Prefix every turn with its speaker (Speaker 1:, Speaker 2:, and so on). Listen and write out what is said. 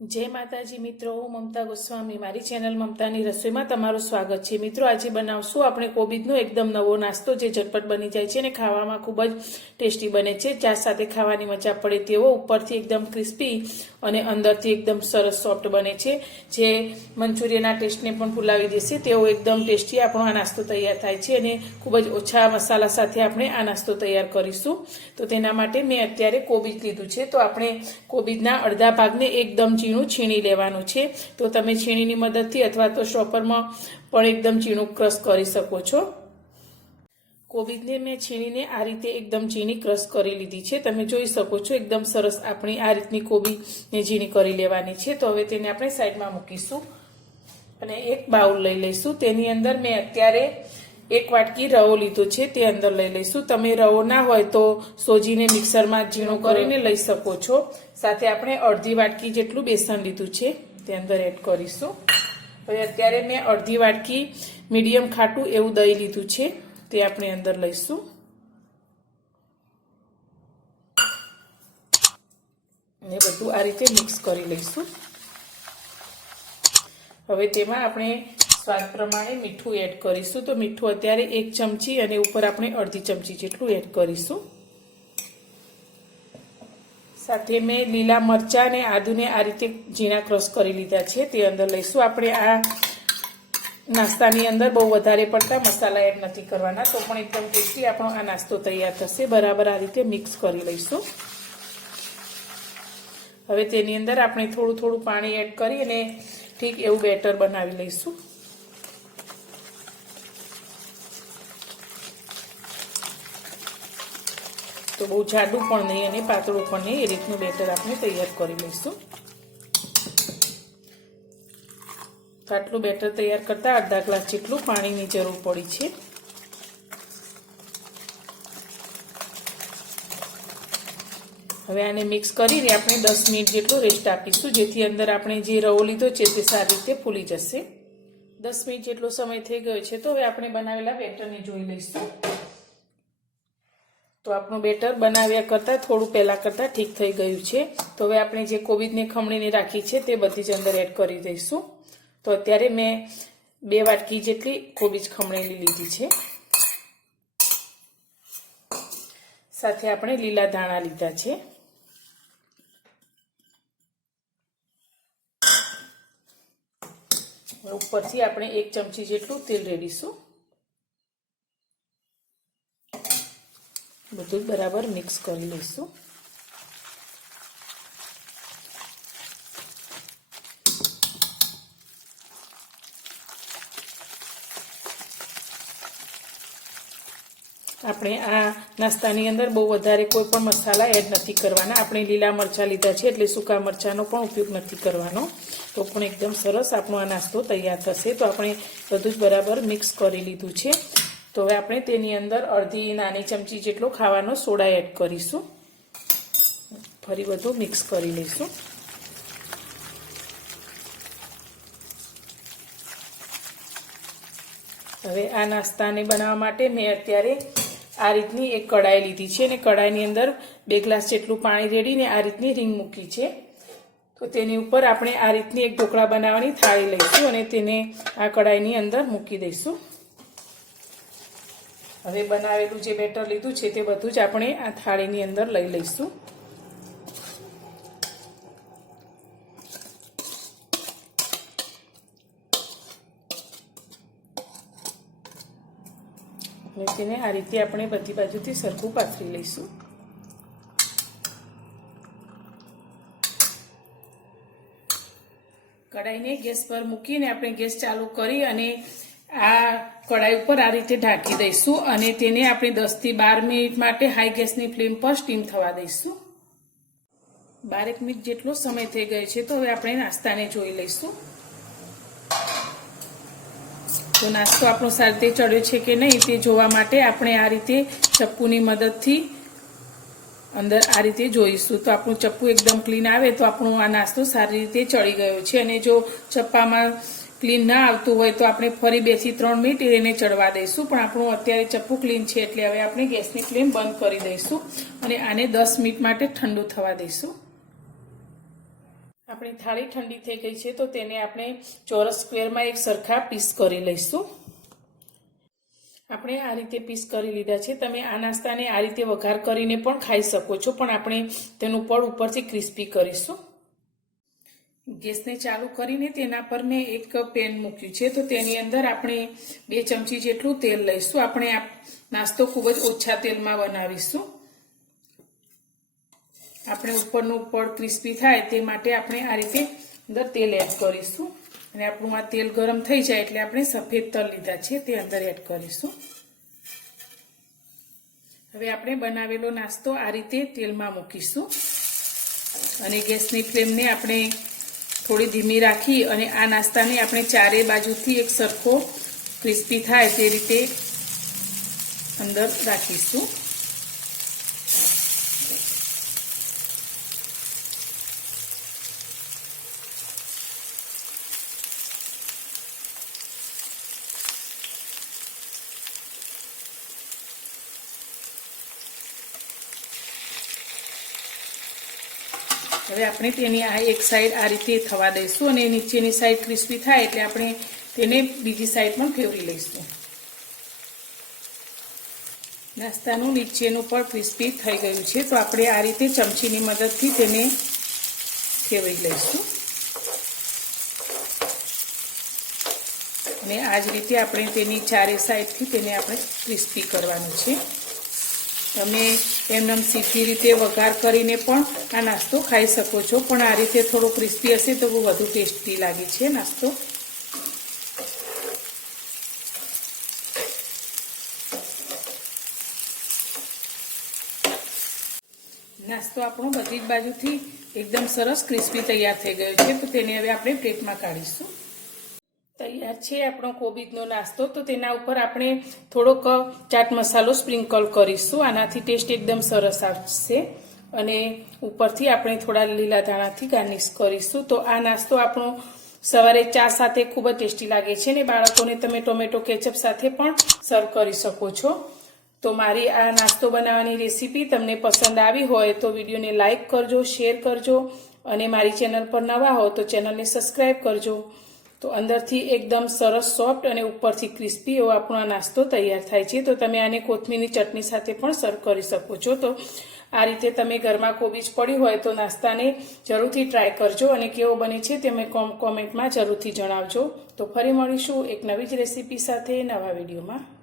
Speaker 1: જય માતાજી મિત્રો, હું મમતા ગોસ્વામી. મારી ચેનલ મમતાની રસોઈમાં તમારું સ્વાગત છે. મિત્રો, આજે બનાવશું આપણે કોબીજનો એકદમ નવો નાસ્તો જે ઝટપટ બની જાય છે અને ખાવામાં ખૂબ જ ટેસ્ટી બને છે. ચા સાથે ખાવાની મજા પડે તેવો ઉપરથી એકદમ ક્રિસ્પી અને અંદરથી એકદમ સરસ સોફ્ટ બને છે. જે મંચુરિયનના ટેસ્ટને પણ ભૂલાવી દેશે તેવો એકદમ ટેસ્ટી આપણો આ નાસ્તો તૈયાર થાય છે અને ખૂબ જ ઓછા મસાલા સાથે આપણે આ નાસ્તો તૈયાર કરીશું. તો તેના માટે મેં અત્યારે કોબીજ લીધું છે. તો આપણે કોબીજના અડધા ભાગને એકદમ ઝીણું છીણી લેવાનું છે. તો તમે છીણીની મદદથી અથવા તો શોપરમાં પણ એકદમ ઝીણું ક્રશ કરી શકો છો. કોબીજને મેં છીણીને આ રીતે એકદમ ઝીણી ક્રશ કરી લીધી છે. તમે જોઈ શકો છો એકદમ સરસ આપણી આ રીતની કોબીને ઝીણી કરી લેવાની છે. તો હવે તેને આપણે સાઈડમાં મૂકીશું અને એક બાઉલ લઈ લઈશું. તેની અંદર મેં અત્યારે એક વાટકી રવો લીધો છે, તે અંદર લઈ લઈશું. તમે રવો ના હોય તો સોજીને મિક્સરમાં ઝીણું કરીને લઈ શકો છો. સાથે આપણે અડધી વાટકી જેટલું બેસન લીધું છે, તે અંદર એડ કરીશું. હવે અત્યારે મેં અડધી વાટકી મીડિયમ ખાટું એવું દહીં લીધું છે, તે આપણે અંદર લઈશું. ને બધું આ રીતે મિક્સ કરી લઈશું. હવે તેમાં આપણે સ્વાદ પ્રમાણે મીઠું એડ કરીશું. તો મીઠું અત્યારે એક ચમચી અને ઉપર આપણે અડધી ચમચી જેટલું એડ કરીશું. સાથે મેં લીલા મરચાં અને આદુને આ રીતે ઝીણા ક્રશ કરી લીધા છે. તે અંદર લઈશું. આપણે આ નાસ્તાની અંદર બહુ વધારે પડતા મસાલા એડ નથી કરવાના. તો પણ એકદમ ટેસ્ટી આપણો આ નાસ્તો તૈયાર થશે. બરાબર આ રીતે મિક્સ કરી લઈશું. હવે તેની અંદર આપણે થોડું થોડું પાણી એડ કરી અને ઠીક એવું બેટર બનાવી લઈશું. તો બહુ જાડું પણ નહીં અને પાતળું પણ નહીં. એ રીતનું બેટર આપણે તૈયાર કરી લઈશું. આટલું બેટર તૈયાર કરતાં અડધા ગ્લાસ જેટલું પાણીની જરૂર પડી છે. હવે આને મિક્સ કરીને આપણે દસ મિનિટ જેટલો રેસ્ટ આપીશું, જેથી અંદર આપણે જે રવો લીધો છે તે સારી રીતે ફૂલી જશે. દસ મિનિટ જેટલો સમય થઈ ગયો છે, તો હવે આપણે બનાવેલા બેટરને જોઈ લઈશું. તો આપણું બેટર બનાવ્યા કરતાં થોડું પહેલાં કરતાં ઠીક થઈ ગયું છે. તો હવે આપણે જે કોબીજને ખમણીને રાખી છે તે બધી જ અંદર એડ કરી દઈશું. તો અત્યારે મેં બે વાટકી જેટલી કોબીજ ખમણીની લીધી છે. સાથે આપણે લીલા ધાણા લીધા છે. ઉપરથી આપણે એક ચમચી જેટલું તેલ રેડીશું. બધું બરાબર મિક્સ કરી લઈશું. આપણે આ નાસ્તાની અંદર બહુ વધારે કોઈ પણ મસાલા એડ નથી કરવાના. આપણે લીલા મરચાં લીધા છે એટલે સૂકા મરચાંનો પણ ઉપયોગ નથી કરવાનો. તો પણ એકદમ સરસ આપણો આ નાસ્તો તૈયાર થશે. તો આપણે બધું જ બરાબર મિક્સ કરી લીધું છે. તો હવે આપણે તેની અંદર અડધી નાની ચમચી જેટલો ખાવાનો સોડા એડ કરીશું. ફરી બધું મિક્સ કરી લઈશું. હવે આ નાસ્તાને બનાવવા માટે મેં અત્યારે આ રીતની એક કડાઈ લીધી છે અને કઢાઈની અંદર બે ગ્લાસ જેટલું પાણી રેડીને આ રીતની રીંગ મૂકી છે. તો તેની ઉપર આપણે આ રીતની એક ઢોકળા બનાવવાની થાળી લઈશું અને તેને આ કડાઈની અંદર મૂકી દઈશું. હવે બનાવેલું જે બેટર લીધું છે તે બધું જ આપણે આ થાળીની અંદર લઈ લઈશું. અને તેને આ રીતે આપણે બધી બાજુથી સરખું પાથરી લઈશું. કડાઈને ગેસ પર મૂકીને આપણે ગેસ ચાલુ કરી અને આ કડાઈ ઉપર આ રીતે ઢાંકી દઈશું અને તેને આપણે દસથી બાર મિનિટ માટે હાઈ ગેસની ફ્લેમ પર સ્ટીમ થવા દઈશું. બારેક મિનિટ જેટલો સમય થઈ ગયો છે તો હવે આપણે નાસ્તાને જોઈ લઈશું. તો નાસ્તો આપણો સારી રીતે ચડ્યો છે કે નહીં તે જોવા માટે આપણે આ રીતે ચપ્પુની મદદથી અંદર આ રીતે જોઈશું. તો આપણું ચપ્પુ એકદમ ક્લીન આવે તો આપણો આ નાસ્તો સારી રીતે ચડી ગયો છે અને જો ચપ્પામાં ક્લીન ના આવતું હોય તો આપણે ફરી બેથી ત્રણ મિનિટ એને ચડવા દઈશું. પણ આપણું અત્યારે ચપ્પુ ક્લીન છે એટલે હવે આપણે ગેસની ફ્લેમ બંધ કરી દઈશું અને આને દસ મિનિટ માટે ઠંડુ થવા દઈશું. આપણી થાળી ઠંડી થઈ ગઈ છે તો તેને આપણે ચોરસ સ્ક્વેરમાં એક સરખા પીસ કરી લઈશું. આપણે આ રીતે પીસ કરી લીધા છે. તમે આ નાસ્તાને આ રીતે વઘાર કરીને પણ ખાઈ શકો છો. પણ આપણે તેનું પડ ઉપરથી ક્રિસ્પી કરીશું. ગેસને ચાલુ કરીને તેના પર મેં એક પેન મૂક્યું છે. તો તેની અંદર આપણે બે ચમચી જેટલું તેલ લઈશું. આપણે આ નાસ્તો ખૂબ જ ઓછા તેલમાં બનાવીશું. આપણે ઉપરનું પડ ક્રિસ્પી થાય તે માટે આપણે આ રીતે અંદર તેલ એડ કરીશું. અને આપણું આ તેલ ગરમ થઈ જાય એટલે આપણે સફેદ તલ લીધા છે તે અંદર એડ કરીશું. હવે આપણે બનાવેલો નાસ્તો આ રીતે તેલમાં મૂકીશું. અને ગેસની ફ્લેમને આપણે થોડી ધીમી રાખી અને આ નાસ્તાને આપણે ચારે બાજુથી એક સરખો ક્રિસ્પી થાય તે રીતે અંદર રાખીશું. હવે આપણે તેની આ એક સાઈડ આ રીતે થવા દઈશું અને નીચેની સાઈડ ક્રિસ્પી થાય એટલે આપણે તેને બીજી સાઈડ પણ ફેવરી લઈશું. નાસ્તાનું નીચેનું પણ ક્રિસ્પી થઈ ગયું છે, તો આપણે આ રીતે ચમચીની મદદથી તેને ફેવરી લઈશું. અને આ જ રીતે આપણે તેની ચારે સાઈડથી તેને આપણે ક્રિસ્પી કરવાનું છે. તમે એમને સીધી રીતે વઘાર કરીને પણ આ નાસ્તો ખાઈ શકો છો. પણ આ રીતે થોડો ક્રિસ્પી હશે તો બહુ વધુ ટેસ્ટી લાગે છે નાસ્તો. નાસ્તો આપણો બધી બાજુથી એકદમ સરસ ક્રિસ્પી તૈયાર થઈ ગયો છે. તો તેને હવે આપણે પ્લેટમાં કાઢીશું. છે આપણો કોબીજનો નાસ્તો, તો તેના ઉપર આપણે થોડોક ચાટ મસાલો સ્પ્રિંકલ કરીશું. આનાથી ટેસ્ટ એકદમ સરસ આવશે. અને ઉપરથી આપણે થોડા લીલા ધાણાથી ગાર્નિશ કરીશું. તો આ નાસ્તો આપણો સવારે ચા સાથે ખૂબ જ ટેસ્ટી લાગે છે ને બાળકોને તમે ટોમેટો કેચઅપ સાથે પણ સર્વ કરી શકો છો. તો મારી આ નાસ્તો બનાવવાની રેસીપી તમને પસંદ આવી હોય તો વિડીયોને લાઇક કરજો, શેર કરજો અને મારી ચેનલ પર નવા હો તો ચેનલને સબસ્ક્રાઈબ કરજો. તો અંદરથી એકદમ સરસ સોફ્ટ અને ઉપરથી ક્રિસ્પી એવો આપણો નાસ્તો તૈયાર થાય છે. તો તમે આને કોથમીરની ચટણી સાથે પણ સર્વ કરી શકો છો. તો આ રીતે તમે ઘરમાં કોબીજ પડી હોય તો નાસ્તાને જરૂરથી ટ્રાય કરજો અને કેવો બને છે તમે કોમેન્ટમાં જરૂરથી જણાવજો. તો ફરી મળીશું એક નવી જ રેસીપી સાથે નવા વિડીયોમાં.